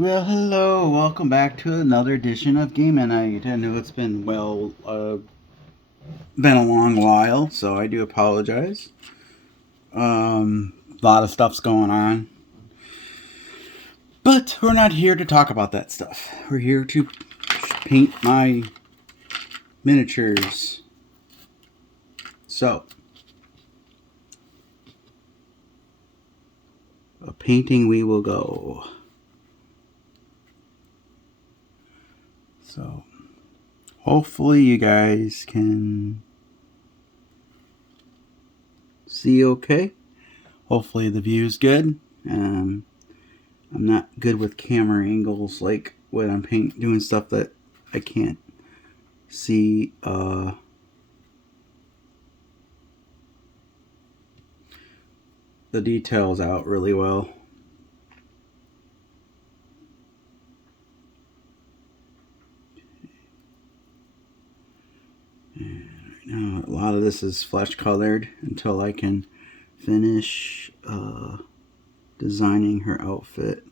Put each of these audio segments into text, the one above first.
Well, hello, welcome back to another edition of GamingNight. I know it's been, been a long while, so I do apologize. A lot of stuff's going on. But we're not here to talk about that stuff. We're here to paint my miniatures. So, a painting we will go. So, hopefully you guys can see okay. Hopefully the view's good. I'm not good with camera angles, like when I'm doing stuff that I can't see the details out really well. And right now, a lot of this is flesh colored until I can finish designing her outfit.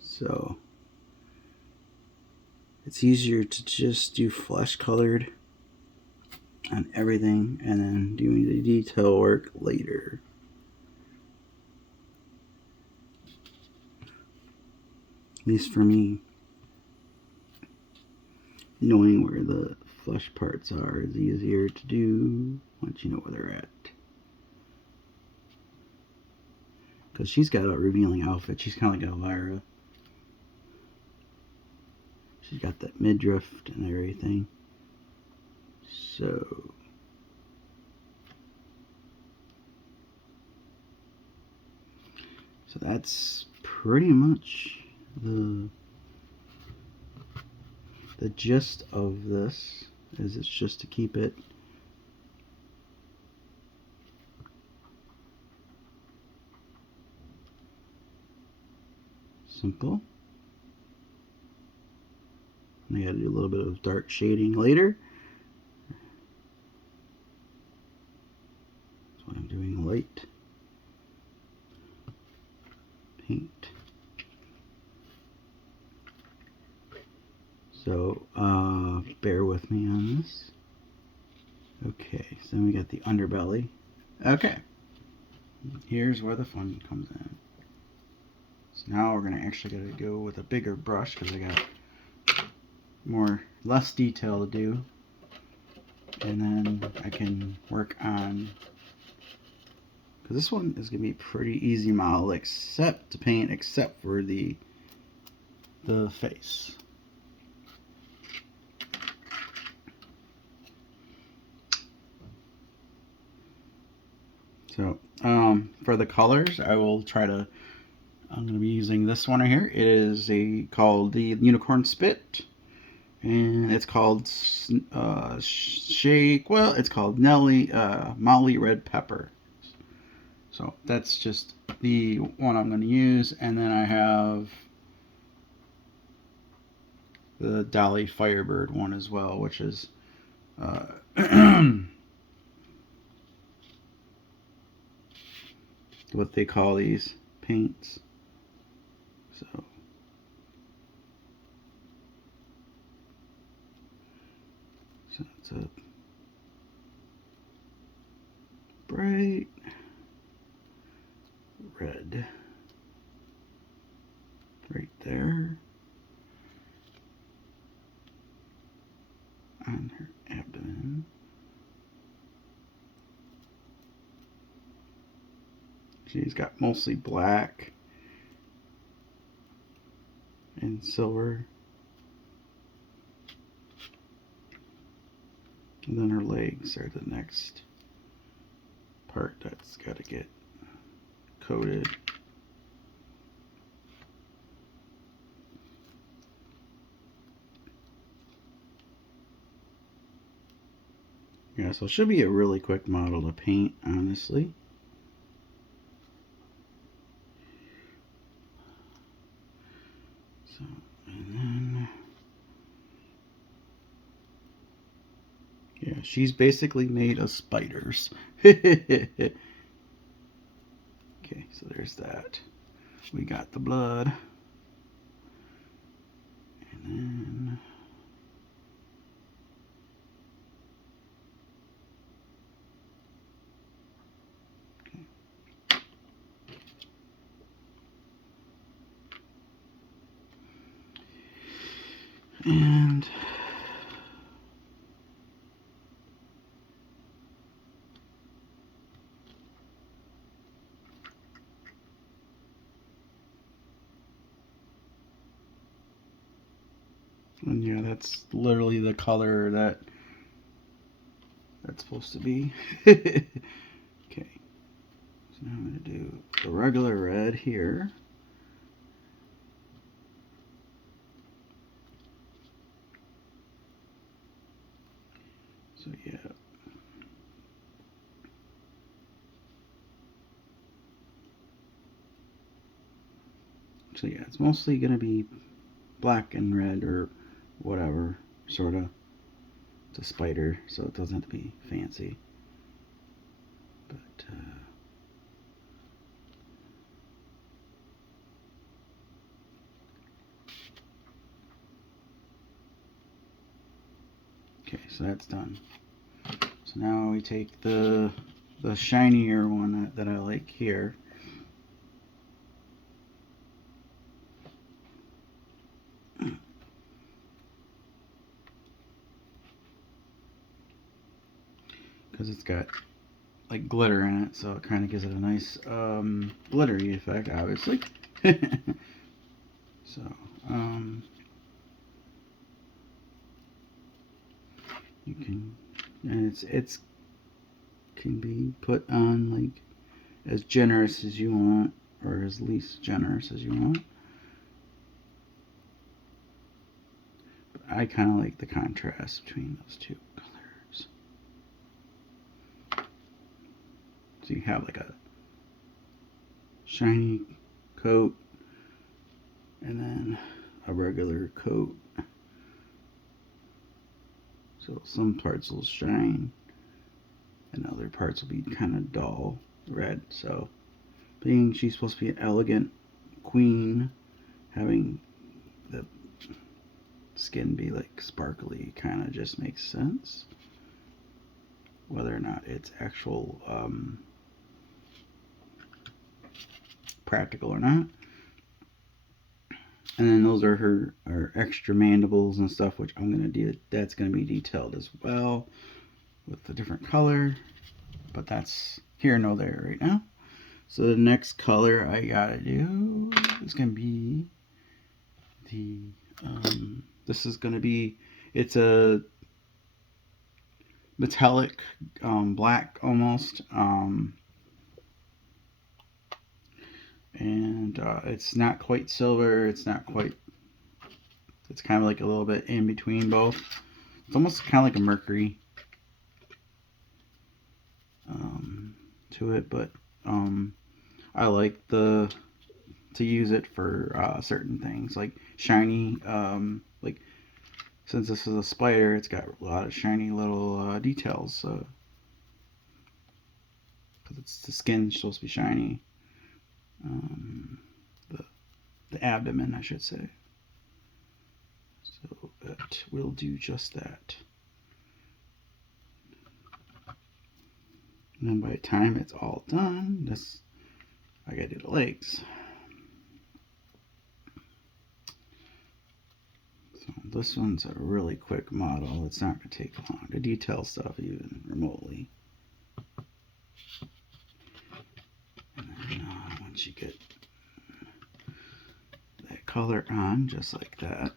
So it's easier to just do flesh colored on everything and then doing the detail work later. At least for me, knowing where the flesh parts are is easier to do once you know where they're at. Because she's got a revealing outfit. She's kind of like Elvira. She's got that midriff and everything. So that's pretty much the gist of this. Is it's just to keep it simple. I gotta do a little bit of dark shading later. That's why I'm doing light paint. So bear with me on this. Okay, so then we got the underbelly. Okay, here's where the fun comes in. So now we're gonna actually gotta go with a bigger brush because I got less detail to do, and then I can work on, because this one is gonna be pretty easy model except to paint, except for the face. So for the colors, I will try to. I'm going to be using this one right here. It is called the Unicorn Spit, and it's called Shake. Well, it's called Molly Red Pepper. So that's just the one I'm going to use, and then I have the Dolly Firebird one as well, which is what they call these paints. So it's a bright red right there on her abdomen. She's got mostly black and silver. And then her legs are the next part that's got to get coated. Yeah, so it should be a really quick model to paint, honestly. So, and then, yeah, she's basically made of spiders. Okay, so there's that. We got the blood. And yeah, that's literally the color that's supposed to be. Okay, so now I'm going to do the regular red here. So yeah. So yeah, it's mostly going to be black and red or whatever, sort of. It's a spider, so it doesn't have to be fancy. But okay, so that's done. So now we take the shinier one that I like here. Because it's got like glitter in it, so it kind of gives it a nice glittery effect, obviously. So you can, and it's can be put on like as generous as you want or as least generous as you want. But I kind of like the contrast between those two colors. So you have like a shiny coat and then a regular coat. So some parts will shine and other parts will be kind of dull red. So being she's supposed to be an elegant queen, having the skin be like sparkly kind of just makes sense. Whether or not it's actual practical or not. And then those are her extra mandibles and stuff, which I'm gonna do. That's gonna be detailed as well with the different color, but that's here nor there right now. So the next color I gotta do is gonna be the this is gonna be, it's a metallic black almost, and it's not quite silver, it's not quite, it's kind of like a little bit in between both. It's almost kind of like a mercury to it, but I like to use it for certain things like shiny, like since this is a spider, it's got a lot of shiny little details, because it's the skin supposed to be shiny, the abdomen I should say. So it will do just that. And then by the time it's all done, I gotta do the legs. So this one's a really quick model. It's not gonna take long to detail stuff even remotely. And then once you get that color on, just like that,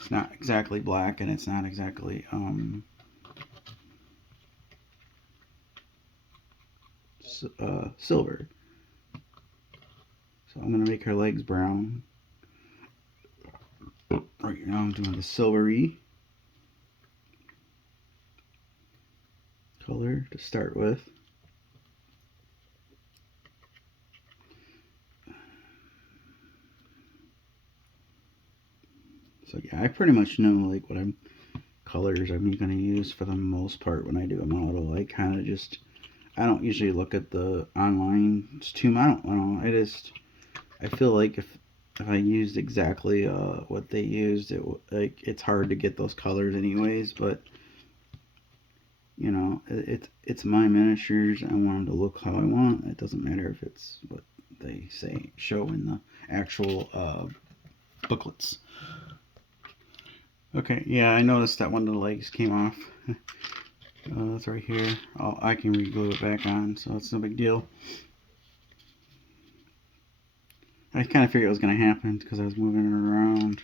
it's not exactly black and it's not exactly silver. So I'm going to make her legs brown. Right now I'm doing the silvery color to start with. So yeah, I pretty much know like what colors I'm going to use for the most part when I do a model. I kind of just, I don't usually look at the online. It's too much. I don't know. I feel like if I used exactly what they used, it's hard to get those colors anyways. But you know, it's my miniatures. I want them to look how I want. It doesn't matter if it's what they show in the actual booklets. Okay, yeah, I noticed that one of the legs came off. That's right here. I can re-glue it back on, so it's no big deal. I kind of figured it was going to happen because I was moving it around.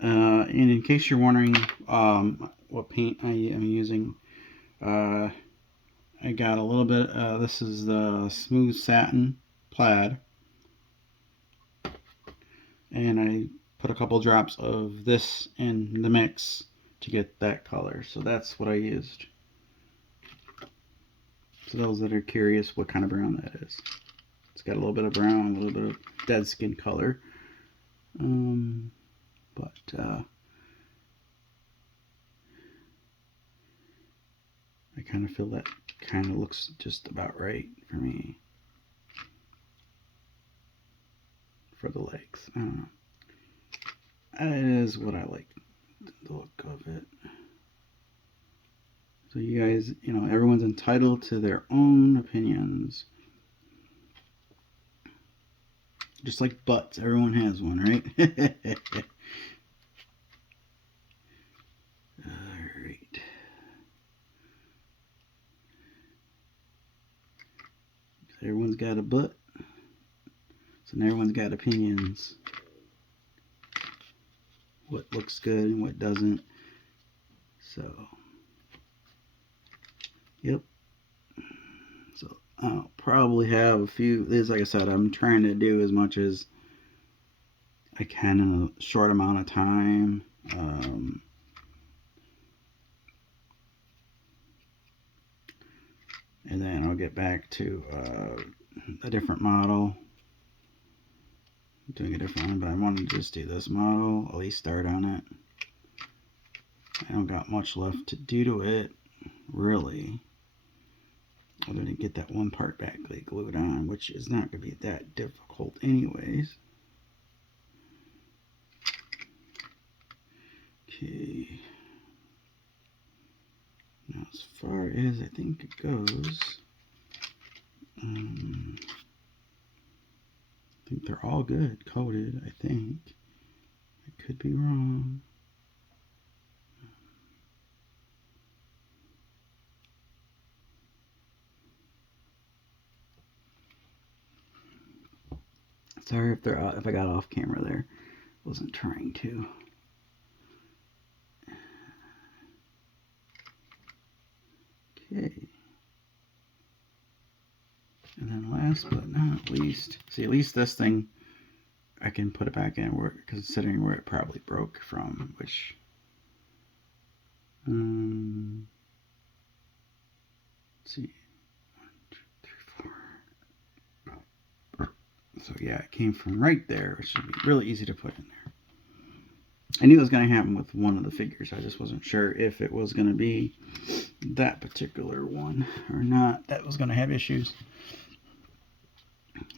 And in case you're wondering what paint I am using, I got a little bit, this is the Smooth Satin Plaid. And I put a couple drops of this in the mix to get that color. So that's what I used. So those that are curious what kind of brown that is. It's got a little bit of brown, a little bit of dead skin color. I kind of feel that kind of looks just about right for me. For the legs. I don't know. It is what I like, the look of it. So you guys, everyone's entitled to their own opinions. Just like butts, everyone has one, right? Alright. Everyone's got a butt. So now everyone's got opinions. What looks good and what doesn't. So, yep. So I'll probably have a few. This, like I said, I'm trying to do as much as I can in a short amount of time. And then I'll get back to a different model. I'm doing a different one, but I wanted to just do this model, at least start on it. I don't got much left to do to it, really. Other than get that one part back glued on, which is not going to be that difficult anyways. Okay. Now as far as I think it goes, I think they're all good coated, I think. I could be wrong. Sorry if I got off camera there. Wasn't trying to. Okay. And then last but not least, see, at least this thing, I can put it back in where, considering where it probably broke from, which, let's see, 1, 2, 3, 4. So yeah, it came from right there. It should be really easy to put in there. I knew it was going to happen with one of the figures. I just wasn't sure if it was going to be that particular one or not. That was going to have issues.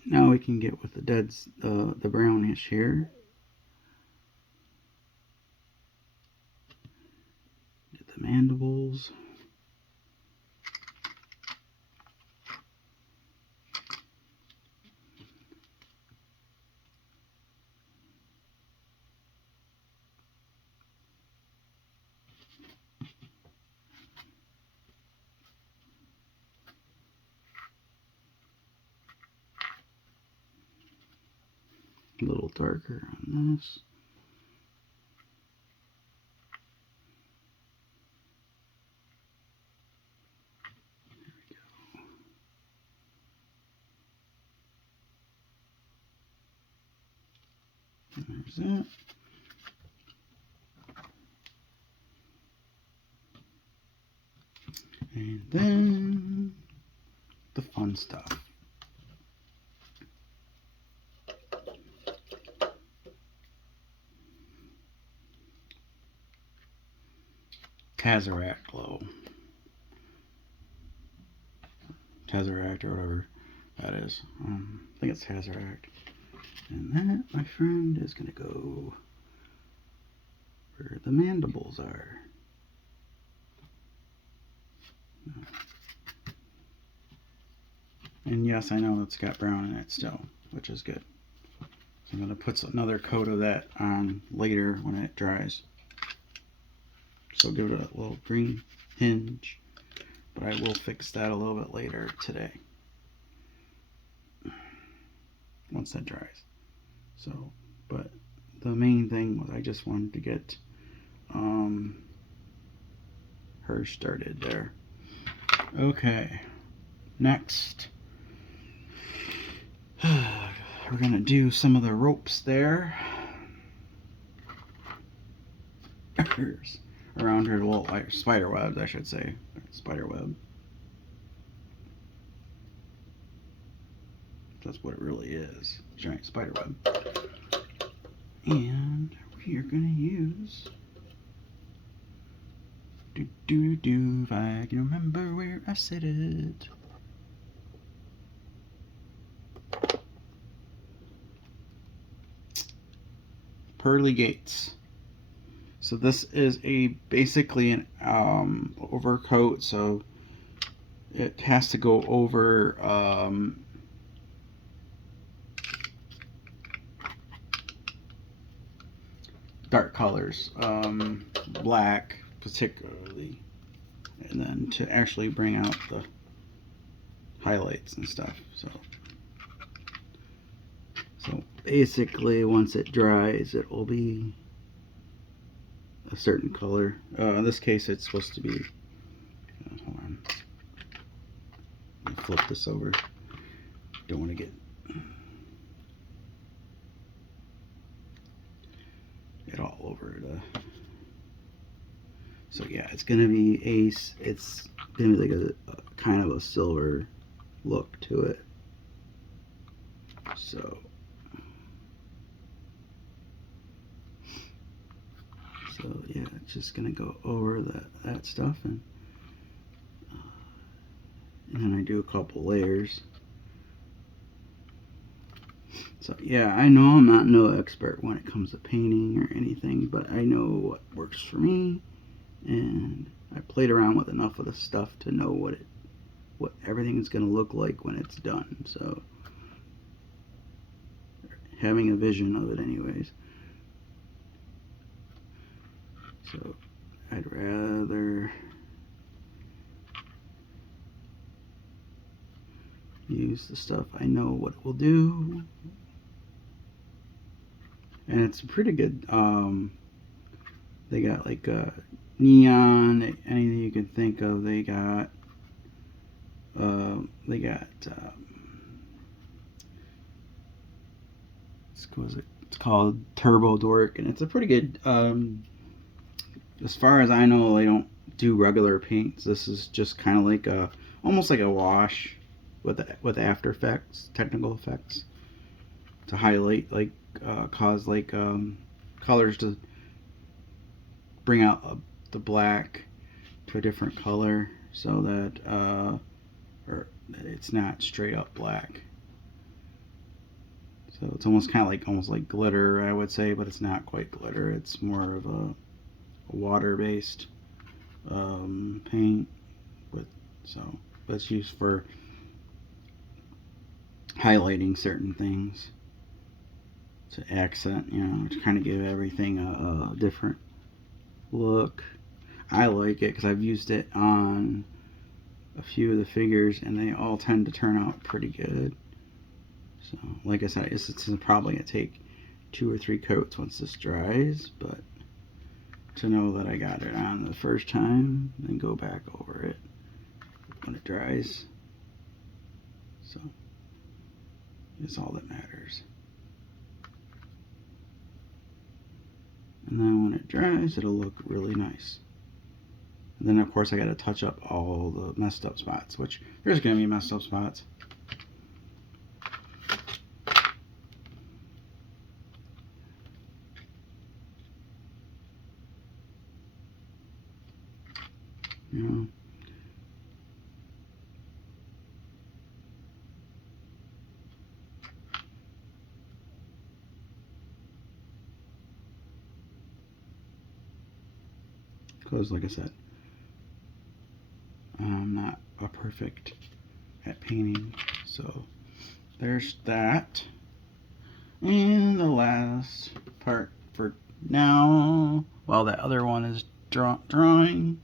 Now we can get with the brownish here. Get the mandibles. A little darker on this. There's that. And then the fun stuff. Tazeract glow. Tazeract or whatever that is. I think it's Tazeract. And that, my friend, is going to go where the mandibles are. And yes, I know it's got brown in it still, which is good. So I'm going to put another coat of that on later when it dries. So give it a little green hinge, but I will fix that a little bit later today once that dries. So, but the main thing was I just wanted to get her started there. Okay, next we're gonna do some of the ropes there. Around her little spider webs, I should say. Spider web. That's what it really is. Giant spider web. And we are gonna use if I can remember where I said it. Pearly gates. So this is basically an overcoat, so it has to go over dark colors, black particularly, and then to actually bring out the highlights and stuff. So basically once it dries it will be a certain color. In this case it's supposed to be, hold on, let me flip this over, don't want to get it all over the, so yeah, it's gonna be it's gonna be like a kind of a silver look to it. So yeah, it's just gonna go over that stuff, and then I do a couple layers. So yeah, I know I'm not no expert when it comes to painting or anything, but I know what works for me, and I played around with enough of the stuff to know what everything is gonna look like when it's done. So having a vision of it anyways. So I'd rather use the stuff I know what it will do, and it's pretty good. They got like neon, anything you can think of. They got it's called Turbo Dork, and it's a pretty good. As far as I know, they don't do regular paints. This is just kind of like almost like a wash with After Effects, technical effects, to highlight, like cause like colors to bring out the black to a different color, so that that it's not straight up black. So it's almost kind of almost like glitter, I would say, but it's not quite glitter. It's more of a water-based paint, so that's used for highlighting certain things, to accent, to kind of give everything a different look. I like it because I've used it on a few of the figures and they all tend to turn out pretty good. So like I said, it's probably going to take 2 or 3 coats once this dries, but to know that I got it on the first time, then go back over it when it dries. So it's all that matters. And then when it dries, it'll look really nice. And then of course I got to touch up all the messed up spots, which there's going to be messed up spots. Because like I said, I'm not a perfect at painting, so there's that. And the last part for now, while that other one is drawing,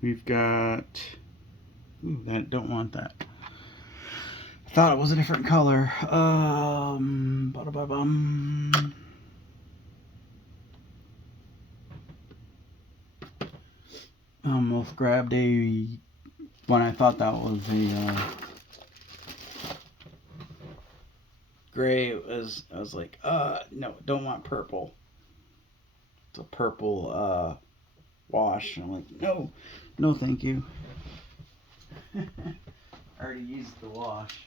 we've got, ooh, that, don't want that. I thought it was a different color. Almost grabbed a, when I thought that was a gray. I was like, no, don't want purple. It's a purple wash. And I'm like, no, no, thank you. I already used the wash.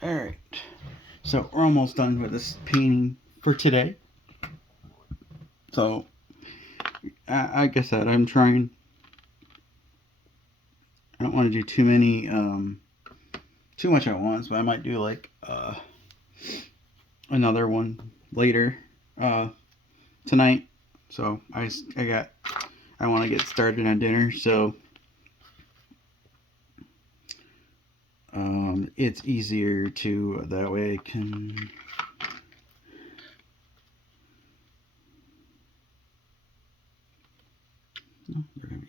Alright, so we're almost done with this painting for today. So, like I said, I'm trying. I don't want to do too many, too much at once, but I might do like another one later tonight. So I want to get started on dinner, so it's easier to, that way I can they're gonna be,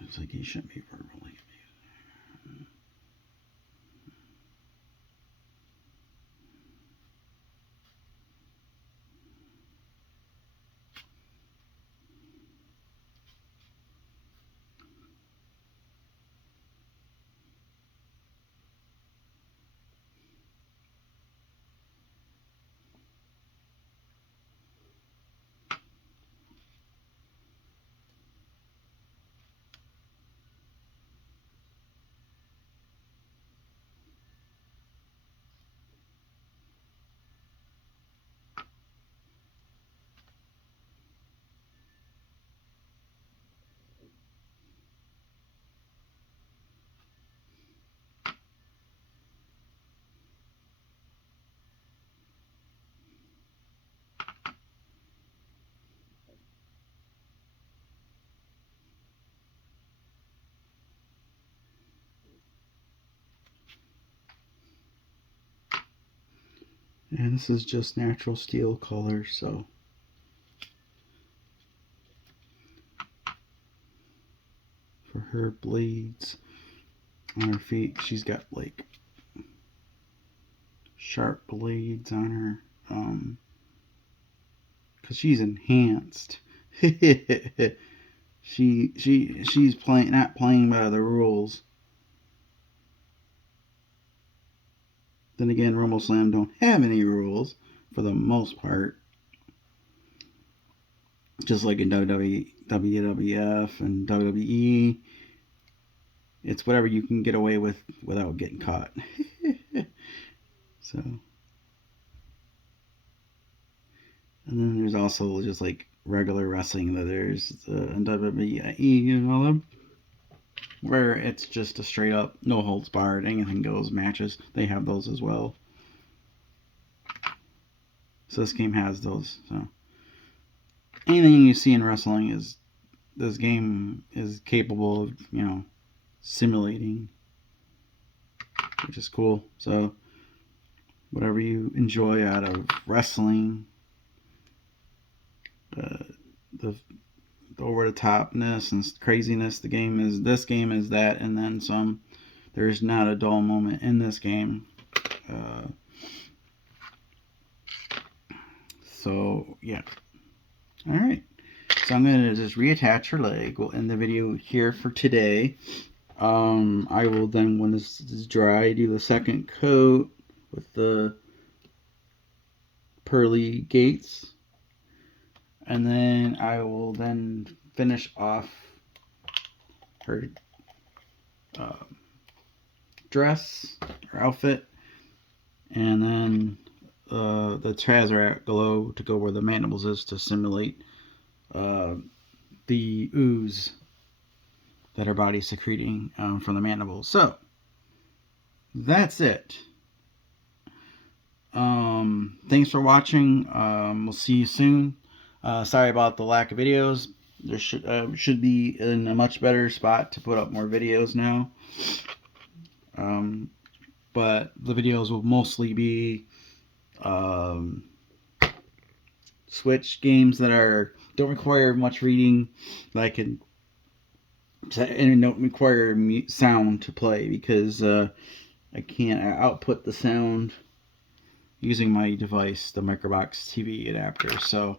looks like he shouldn't be verbally. And this is just natural steel color, so for her blades on her feet, she's got like sharp blades on her, because she's enhanced. she's playing, not playing by the rules. Then again, rumbleslam don't have any rules for the most part. Just like in WWF and WWE, it's whatever you can get away with without getting caught. So, and then there's also just like regular wrestling that there's in WWE and all them, where it's just a straight up no holds barred, anything goes matches. They have those as well. So this game has those. So anything you see in wrestling is, this game is capable of, you know, simulating, which is cool. So whatever you enjoy out of wrestling, the over the topness and craziness, this game is that, and then some. There's not a dull moment in this game. So yeah. All right. So I'm gonna just reattach her leg. We'll end the video here for today. I will then, when this is dry, do the second coat with the pearly gates, and then I will then finish off her dress or outfit, and then the Trazeract glow to go where the mandibles is to simulate the ooze that her body's secreting from the mandibles. So that's it. Thanks for watching. We'll see you soon. Sorry about the lack of videos. There should be in a much better spot to put up more videos now. But the videos will mostly be Switch games that don't require much reading, that I can, and don't require sound to play, because I can't output the sound using my device, the Microbox TV adapter. So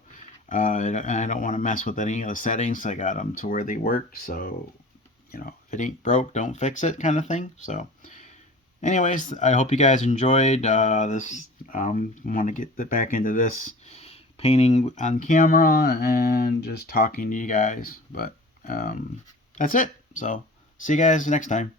I don't want to mess with any of the settings. I got them to where they work. So, you know, if it ain't broke, don't fix it, kind of thing. So anyways, I hope you guys enjoyed this. Want to get back into this painting on camera and just talking to you guys. But that's it. So see you guys next time.